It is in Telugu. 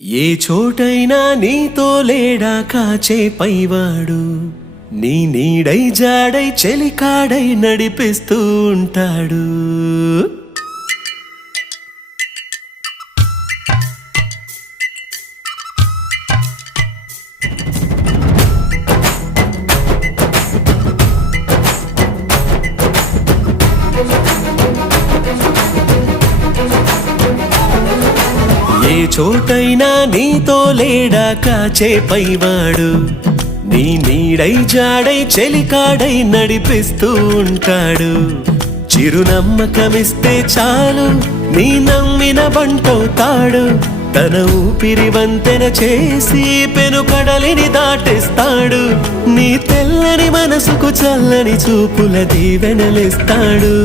ఏ చోటైనా నీతో లేడా కాచే పైవాడు, నీ నీడై జాడై చెలికాడై నడిపిస్తూ ఉంటాడు. ఏ చోటైనా నీతో లేడా కాచే పైవాడు, నీ నీడై జాడై చెలికాడై నడిపిస్తూ ఉంటాడు. చిరునమ్మకమిస్తే చాలు నీ నమ్మిన బంటవుతాడు. తన ఊపిరి వంతెన చేసి పెను కడలిని దాటిస్తాడు. నీ తెల్లని మనసుకు చల్లని చూపుల దీవెనలిస్తాడు.